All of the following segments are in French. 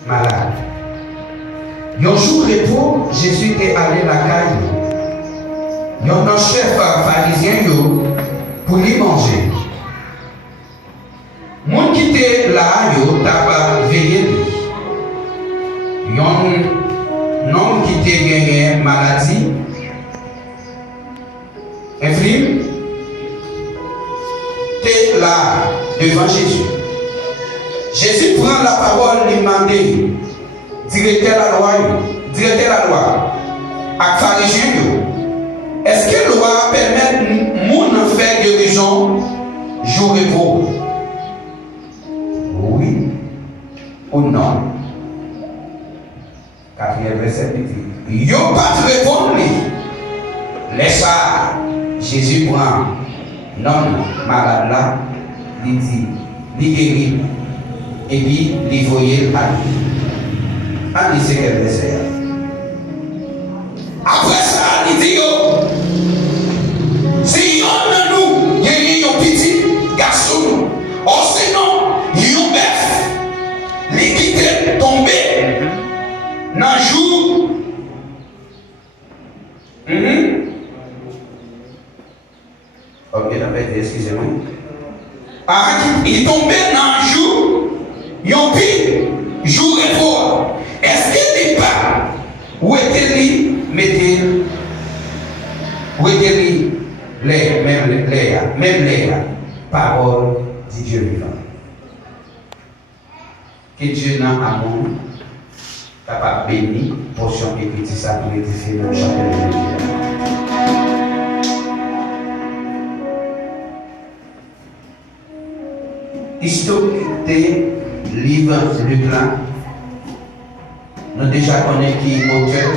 malade. Un jour repos, Jésus est allé à la caille. Un chef pharisien pour lui manger. Moun qui était là, il t'a veillé. Un homme qui était gagné maladie, infirme, était là devant Jésus. Jésus prend la parole, lui demande, directeur la loi, à pharisien, est-ce que la loi permet moun de faire guérison jour et jour? Oui ou non? Quatrième verset dit, yo pas de répondre. Laisse ça. Jésus prend non malade là, il dit, il guérit, et puis il voyait à lui. Ah, il sait quel verset. Après ça, il dit, si on a nous, il y a un petit garçon, ou sinon, il y a un bœuf, il qui tombé dans le jour. Ok, excusez-moi. Il est tombé dans le jour, il y a un petit jour et fort. Est-ce qu'il n'est pas où était-il, même les paroles de Dieu vivant? Que Dieu n'a amour capable de bénir, portion et petit ça pour édifier notre chacun. Historique des livres Luc là, nous déjà connaissons qui est auteur,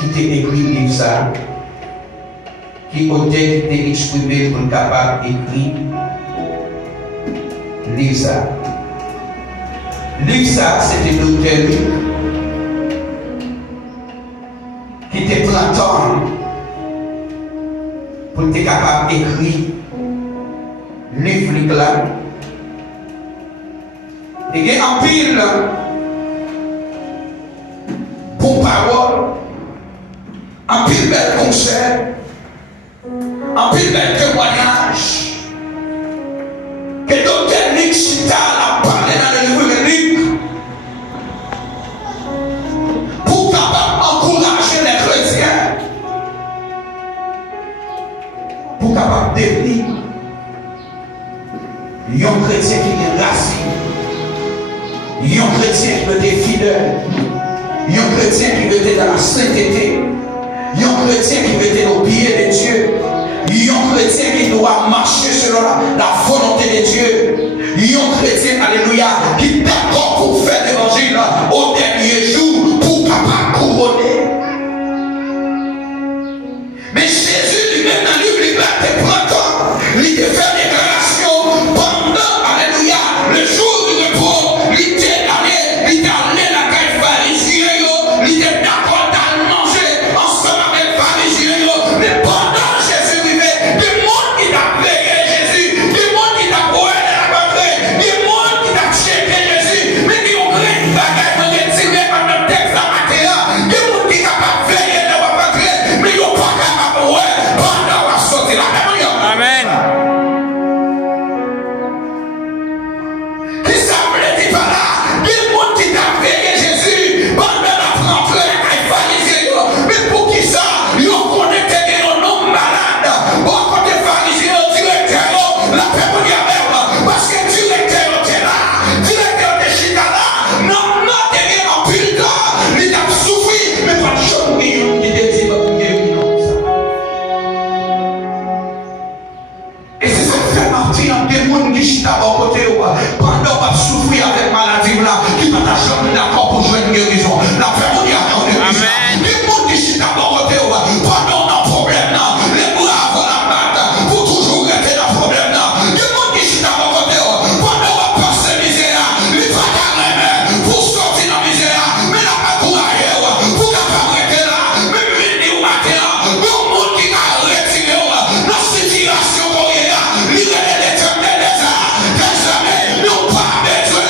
qui t'a écrit le livre ça, qui est auteur qui t'a exprimé pour être capable d'écrire le livre ça. Le livre ça, c'était l'auteur qui était plantant pour être capable d'écrire le livre là. Et il y a un pile pour parole, un pile bel concert, un pile bel témoignage que Dr. Nick Chita a parlé dans le livre pour capable encourager les chrétiens, pour capable devenir un chrétien qui est racine, un chrétien qui peut être fidèle, un chrétien qui peut être dans la sainteté, un chrétien qui peut être au pied de Dieu, un chrétien qui doit marcher selon la volonté de Dieu, un chrétien, alléluia, qui est d'accord pour faire l'évangile au dernier jour pour capable couronner. Mais Jésus lui-même dans le livre, il te prend temps, il te fait déclaration pendant, alléluia, le jour du repos, il t'est allé la caille pharisien, il était d'accord d'aller manger ensemble avec les pharisiens, mais pendant Jésus vivait, des monde qui t'a payé Jésus, des monde qui t'a prouvé de la patrie, des monde qui t'a checké Jésus, mais qui ont créé une bagaille pour te tirer par le texte à matin, des monde qui t'a pas veillé de la patrie, mais ils n'ont pas capable de pendant la sortie de la caille. Amen. Qui s'appelait dit par là, des monde qui t'a payé Jésus pendant la rentrée à la pharisien, mais pour qui ça, ils ont connecté un homme malade, bon côté pharisien, directeur, la paix pour dire parce que directeur était là, directeur de Chita là, non, derrière un pile d'or, il a souffert, mais pas de chose qui était dit, et c'est ça qui fait partie en des mondes qui Chita à côté, pendant qu'on souffrir avec maladie là, qui va t'acheter d'accord pour jouer une guérison, la paix pour dire amen. Les mondes qui Chita à côté, pendant on a un problème là, les braves la battent pour toujours rester dans le problème là. Les mondes qui Chita à côté, pendant on passe la misère, les va carrément pour sortir de la misère, mais la pas pour ailleurs, pour capable rester là, même venir au matin, mais au monde qui a retiré la situation qu'on est là, l'idée de l'éternel des arts, des jamais, nous pas besoin.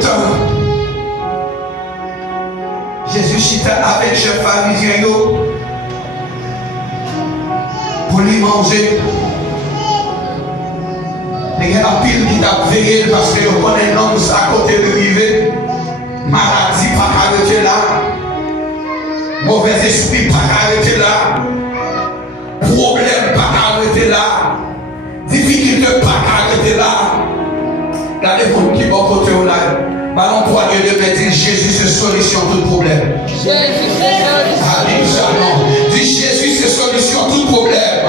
temps, Jésus chita avec chef pharisien pour lui manger. Il y a un pile qui t'a veillé parce que vous connaissez l'homme à côté de rive. Maladie pas arrêter là. Mauvais esprit pas arrêter là. Problème pas arrêter là. Difficulté pas arrêter là. Regardez-vous qui bon côté là. Ballon poignée de main dit Jésus c'est solution tout problème. Jésus c'est solution. Dit Jésus c'est solution tout problème.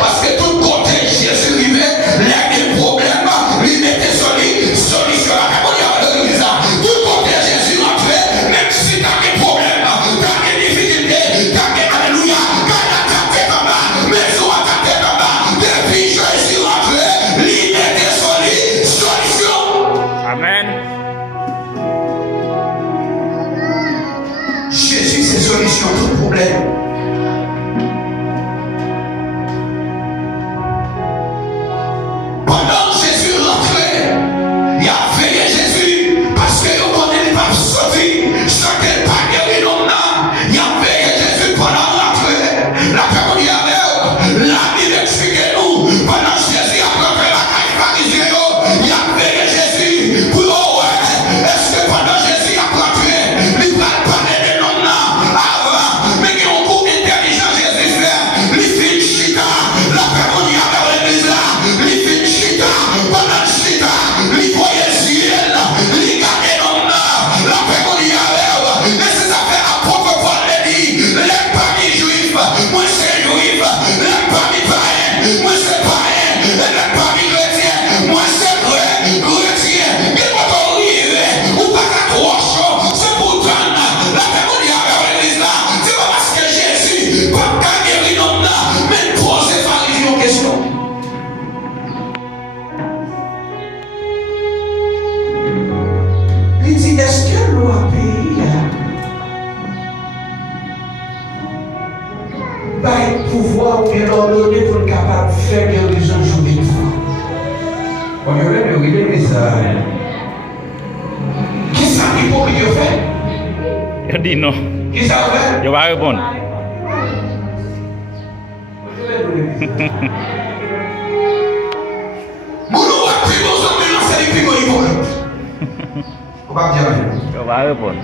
Parce que tout côté Jésus lui met les problèmes, lui mettait solution à la tout côté Jésus rentré, même si tu as des problèmes, tu as des difficultés, tu as des alléluia, quand tu as des combats, mais tu as des combats, depuis Jésus rentré, lui mettait solution. Amen. Jésus c'est solution tout problème. Dit non. Qui ça fait? Je vais répondre. Je vais répondre.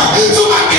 Gardez sous ma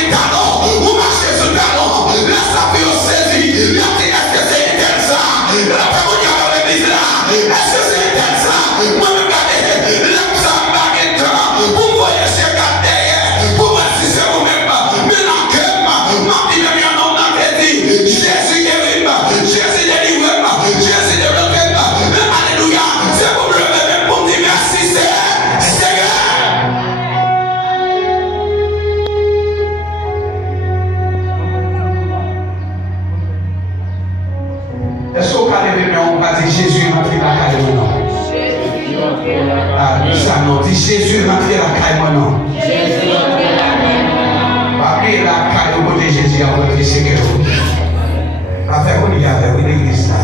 l'église là.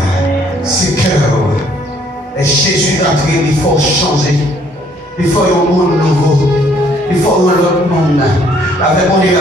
C'est cœur. Et Jésus d'entrée, il faut changer. Il faut un monde nouveau. Il faut un autre monde. Avec mon Dieu,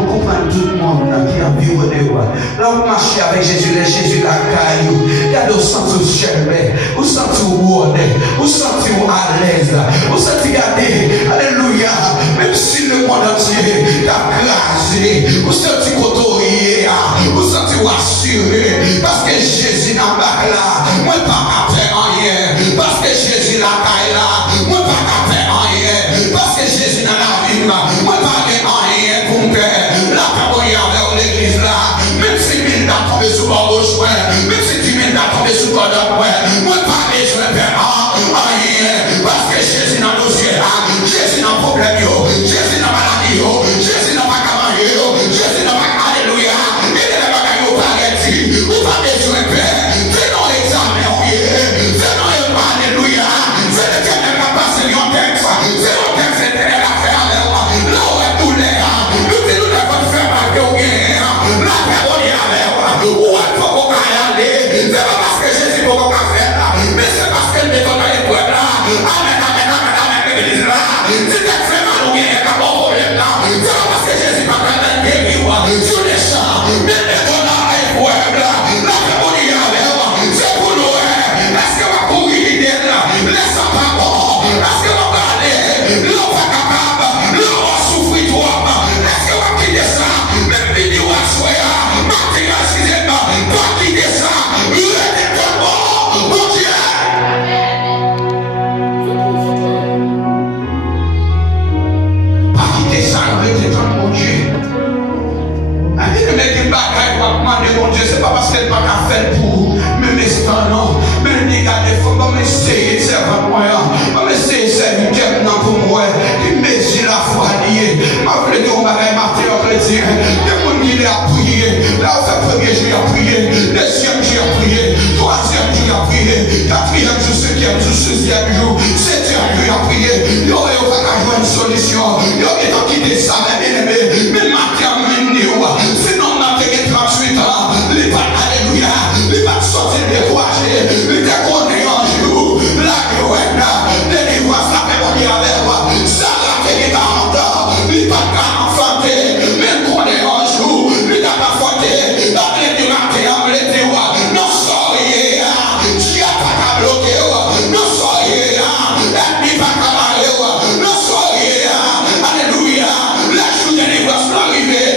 on comprend tout le monde qui a vu au dehors. Là, on marche avec Jésus, Jésus la caillou. Regardez, vous sentez charmé, vous sentez bonheur, vous sentez à l'aise, vous sentez garder. Alléluia. Même si le monde entier a crasé, vous sentez côtoyé, vous sentez rassuré. Parce que Jésus n'a pas là, moi pas qu'à faire rien. Parce que Jésus la caille là, moi pas qu'à faire rien. Parce que Jésus n'a la vie là, moi pas rien pour me faire. La parole avec l'église là, même si mille n'a tombé sous mon chemin, même si 10 000 n'a tombé sous mon chemin, moi pas besoin de faire rien. Parce que Jésus n'a nos yeux là, Jésus n'a problème yo, Jésus n'a maladie yo, Jésus n'a pas qu'à manger yo, Jésus n'a pas qu'à alléluia, il n'a pas qu'à yo paraître, ou pas besoin de faire. C'est non examen, c'est non alléluia, c'est le Dieu qui n'a pas passé yon texte, c'est yon texte éternel à faire avec moi. Là où est tout l'air, nous devons faire mal que vous gagnez, la parole est avec moi, où est-ce qu'on va aller, c'est pas parce que Jésus peut pas faire là, mais c'est parce que le béton dans les poèmes là, amen, amen, amen, amen, l'église là, si tu fais mal ou bien, il n'y a pas de problème là, c'est pas parce que Jésus va faire un guérir sur les champs, mais les béton dans les poèmes là, la parole est avec moi, c'est pour nous, est-ce que va courir l'idée là, laisse pas bon, est-ce que va aller, l'on va capable, l'on va souffrir toi, est-ce que va quitter ça, même vidéo à soi, Martin, excusez-moi, pas quitter ça, il est tout bon, mon Dieu. Pas quitter ça, il est tout bon, mon Dieu. Le mec qui bagaille pour demander mon Dieu, c'est pas parce qu'elle n'a pas fait pour me mettre non. Mais il a des fois, je vais essayer de servir moi. Je vais essayer de servir quelqu'un pour moi. Il me dit la foi liée. Je vais dire, on va mater en chrétien. Il y a mon qui a prié. Là, on fait premier jour, il a prié. Deuxième jour, il a prié. Troisième jour, il a prié. Quatrième jour, cinquième jour, sixième jour. Septième jour, il a prié. Il y aurait pas jouer une solution. Il y aurait pas quitté ça, même aimé. Mais matin, même sinon, on a fait 38 ans. Les pas, alléluia. Les pas sortir découragés. Les découragés en jour. La gueule, les voix, ça fait qu'on y avait moi. Ça a fait 40 ans. Les pas enfantés. Même qu'on est en jour. Les pas enfantés. Les matin, les dérois. Non, soyez. Qui a pas qu'à bloquer. Non, soyez. Les pas qu'à marrer. Non, soyez. Alléluia. La journée de délivrance va arriver.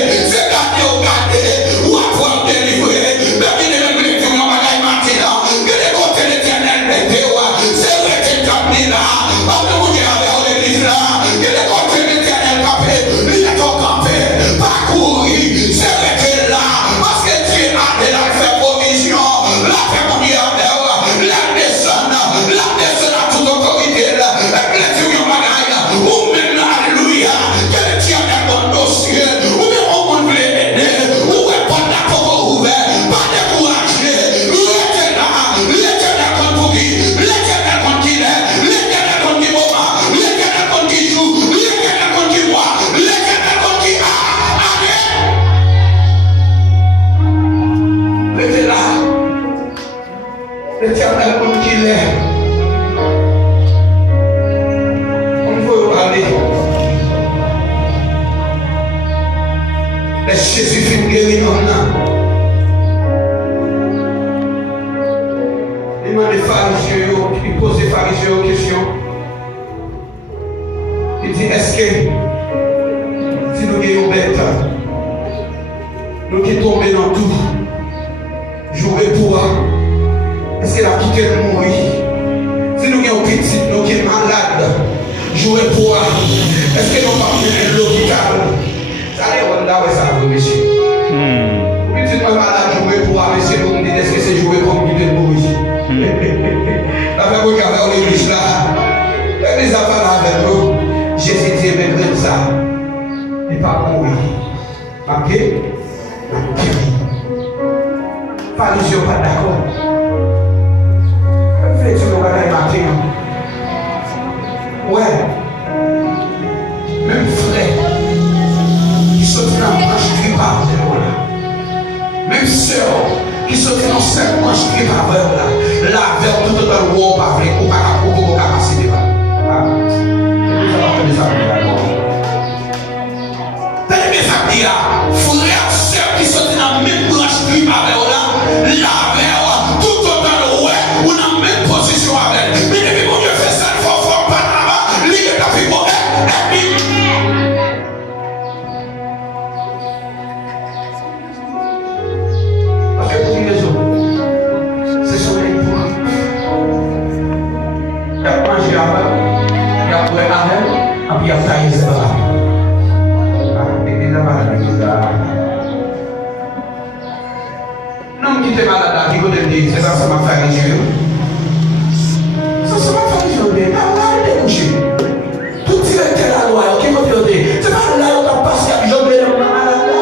L'éternel comme qu'il est. On veut aller. Laisse Jésus finir guérir maintenant. Il m'a des pharisiens, il pose des pharisiens aux questions. Il dit, est-ce que si nous gagnons bête, nous qui tombons dans tout, jouer pour est-ce qu'elle a quitté le mourir? Si nous avons petit, nous qui sommes malades, jouer pour est-ce que nous avons fait l'hôpital? Ça est là où ça va, monsieur. Petit moi malade, jouer pour monsieur, vous me dites est-ce que c'est jouer pour me quitter le mourir? La fait vous regardez l'église là. L'église a parlé avec nous. Jésus dit, mais comme ça, il ne va pas mourir. Ok? Pharisiens pas d'accord. Tu me regardes matin. Ouais. Même frère qui sont dans la branche tribale de là. Même sœur qui qui se fait dans cette manche qui est par là. La verre tout autant de haut par vrai, ou pas passer devant. Tenez mes amis, frères, sœurs qui sont dans la même branche qui est par là, la verre tout autant de haut, ou dans la même position avec. Mais depuis mon Dieu fait ça, il faut pas là-bas, l'île est la plus bonne. Il y a taillé ça là. Non, qui était malade, qui connaît des c'est ça, ça m'a fait Dieu. Ça m'a fait Dieu. Mais là, il est couché. Tout directeur la loi, qui m'a fait c'est pas là où tu as passé à Jean Bénin, malade là.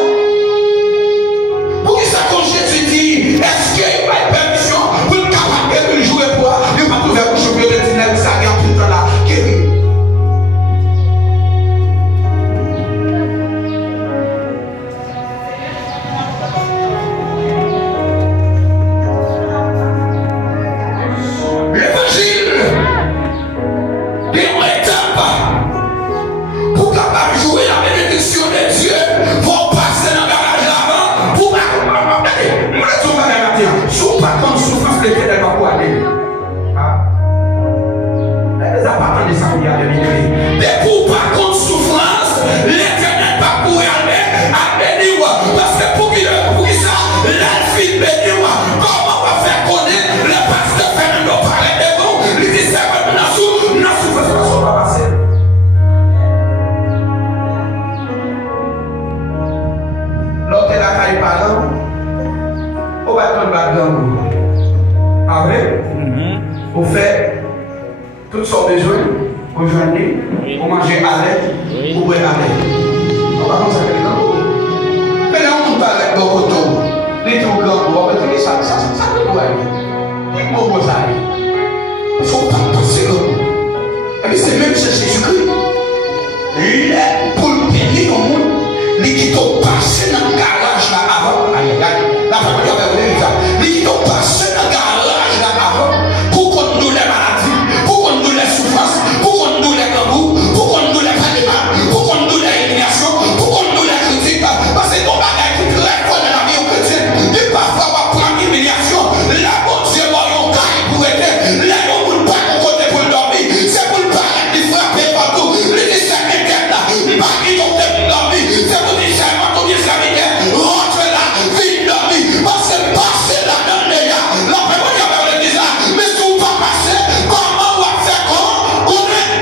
Pour qui ça, quand Jésus dit, est-ce qu'il y a une permission pour le capable de jouer pour il va trouver un champion de dîner, ça garde tout le temps là. Pour faire toutes sortes de besoins, pour journée, pour manger à l'aide, pour boire à l'aide. On va comme ça que les gens. Mais là, on ne parle pas de coton. Les tout blancs, on va dire ça ne doit être. Il faut que ça aille. Parce qu'on ne parle pas de ce Et puis c'est même chez Jésus-Christ. Il est pour le bénir au monde. Il qui t'a passé dans le garage là avant. Aïe, aïe, la famille avait oublié ça. Il qui t'a passé dans le garage là avant. Pour qu'on nous les maladies, pour qu'on nous les souffrances, pour qu'on nous les bambous, pour qu'on nous les palémas, pour qu'on nous les humiliations, pour qu'on nous les critiques. Parce que ton bagage qui est très fort dans la vie au chrétien, et parfois on va prendre humiliation. Là, mon Dieu, moi, on caille pour aider. Là, on ne peut pas qu'on côté pour dormir. C'est pour le paraître, il frapper partout. Les dessins éternels là, il va y tomber pour dormir. C'est pour dire, c'est moi, ton Dieu, ça veut dire, rentre là, viens dormir. Parce que passer là dans les gars, la première fois avec l'église là, mais si on va passer, comment on va faire comment on est?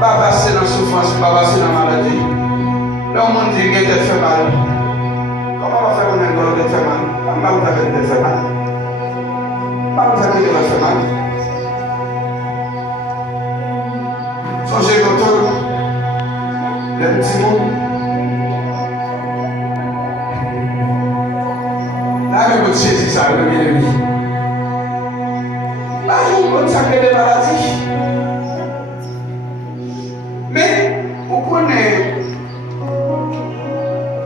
Pas passer dans la souffrance, pas passer dans la maladie. Là, on dit qu'il y a des fait mal. Comment on va faire qu'on ait des fait mal? Comment on va faire des fait mal? Comment on va faire des fait mal? Songez content, le petit monde. Là, même Dieu dit ça, le bien-aimé. Là, vous consacrez des maladies. Mais, vous connaissez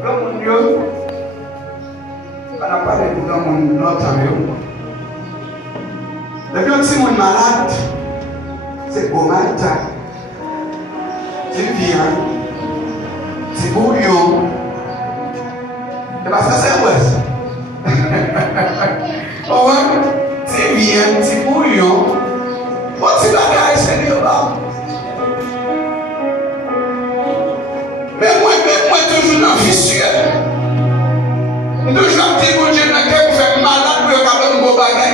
le monde, on a parlé de notre ami. Le petit monde malade, c'est beau matin. Tu viens, c'est bouillon. Et bien ça c'est ouais. Tu viens, c'est bouillon. Bon, tu vas gagner, c'est mieux là. Mais moi, toujours dans le vicieux. Toujours petit bon Dieu dans lequel vous faites malade, vous avez un beau bagage.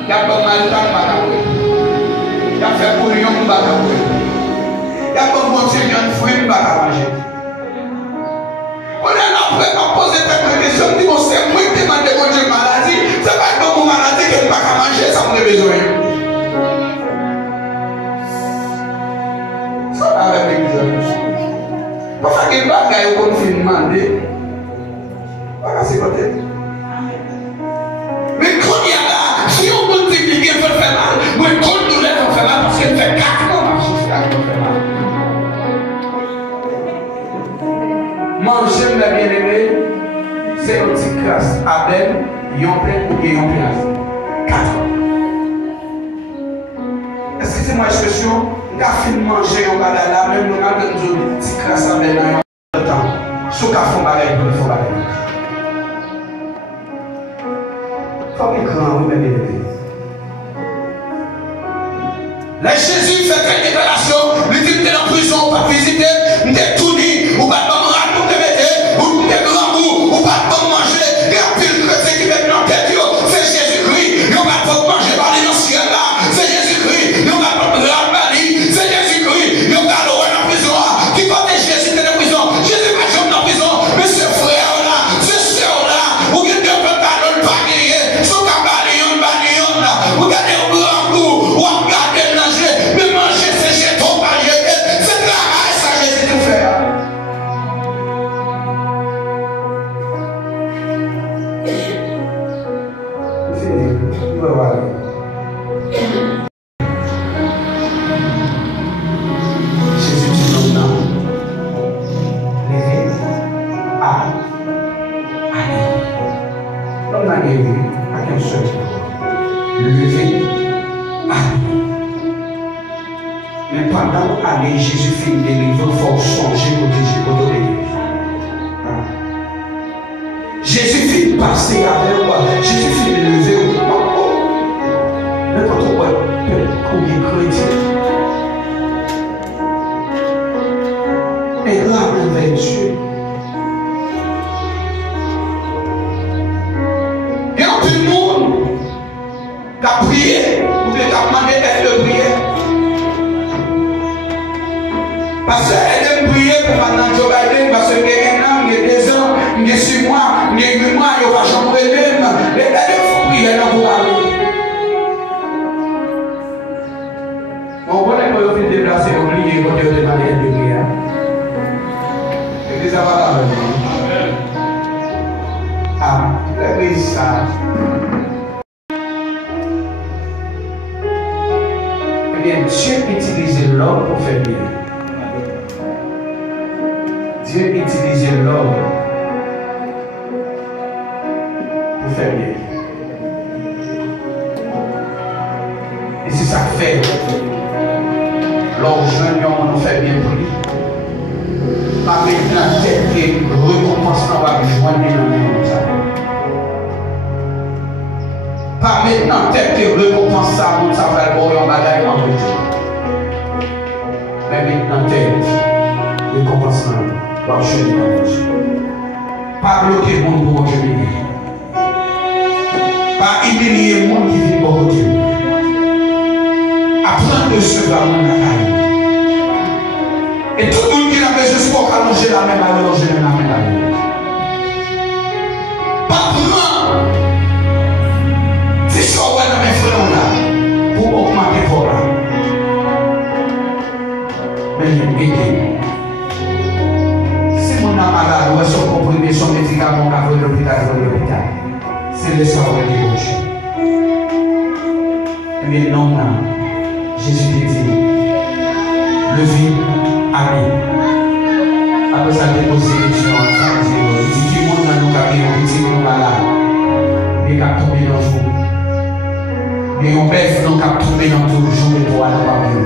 Il y a pas mal de temps pour il y a fait pour rien pour il y a pas bon Dieu il y a une fruit pour manger. On est là après à poser cette question, dit bon c'est moi qui demande mon Dieu maladie, c'est pas que mon maladie que pas manger, ça me besoin. c'est un petit crasse. Abel, yon plein ou yon plein. 4 ans. Excusez-moi l'expression, on a fini de manger, on va là, même nous avons un petit crasse Abel dans le temps. Sous qu'à fond pareil, il faut pareil. Faut qu'il grand, oui, mais bien. Là, Jésus fait une déclaration, lui dit que tu es en prison, pas visiter, tu es tout nu, ou pas de râle pour te mettre, ou tu es grand goût, ou pas de manger, et en plus de ce qui met dans tête, c'est Jésus-Christ, nous va pas manger par les anciens là, c'est Jésus-Christ, nous va pas râle par lui, c'est Jésus-Christ, nous va l'eau en prison, qui porte Jésus dans la prison, Jésus va jamais en prison, mais ce frère là, ce soeur là, ou qui ne peut pas le panier, son cabalion, là, ou gardez au grand goût, ou regardez mais manger, c'est chez ton panier. C'est travail, ça, Jésus nous fait. Il va voir. Jésus dit non, non. Levez, allez. L'homme n'a guéri, à qu'un seul. Levez, allez. Mais pendant aller, Jésus fait une délivrance, il faut songer au délivrer. Jésus fait passer avec moi. Jésus fait lever au moment. N'importe quoi, combien crédit. Et là, envers Dieu. Il y a tout le monde qui a prié, ou qui a demandé d'être de prière. Parce qu'elle aime prier pour maintenant Joe Biden, parce qu'il y a 1 an, il y a 2 ans, il y a 6 mois, il y a 8 mois, il va changer même. Mais elle faut prier dans vos parler. On connaît quand vous déplacer, on prie, quand vous demandez de prier. Et que ça va là maintenant. Ah, l'église ça. Eh bien, Dieu utilise l'homme pour faire bien. Dieu utilise l'homme pour faire bien. Et c'est ça que fait. L'argent, on fait bien pour lui. Pas maintenant, tête que récompensement va joindre dans le monde. Pas maintenant, tête que récompense ça, on va faire un bagage en retour. Mais maintenant, tête, récompensement. Pas bloquer le monde pour Dieu. Pas humilier le monde qui vit pour Dieu. Apprendre de se faire dans la caille. Et tout le monde qui a besoin de sport allonger la même, allonger la même. Pas prendre. C'est ça, ouais, dans mes frères là. Pour augmenter vos là. Mais aider. Malade, ou son comprimé, son médicament, qu'à l'hôpital. C'est le sang de Dieu. Mais non, Jésus dit, levez, allez. Après ça, déposer les gens, il dit qu'il monte dans nos cabines, il dit nous malades. Mais qu'à tomber dans le jour. Mais on bête, non, qu'à tomber dans tout le jour, et pour aller par Dieu.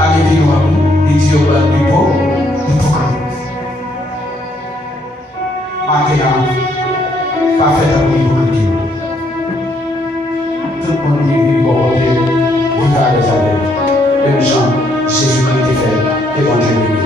Allez, dis-nous, il dit au peuple du pauvre, hypocrite. Maintenant, pas fait un hypocrite. Tout le monde dit, bon Dieu, vous allez les aller. Même Jean, Jésus-Christ est fait, et bon Dieu béni.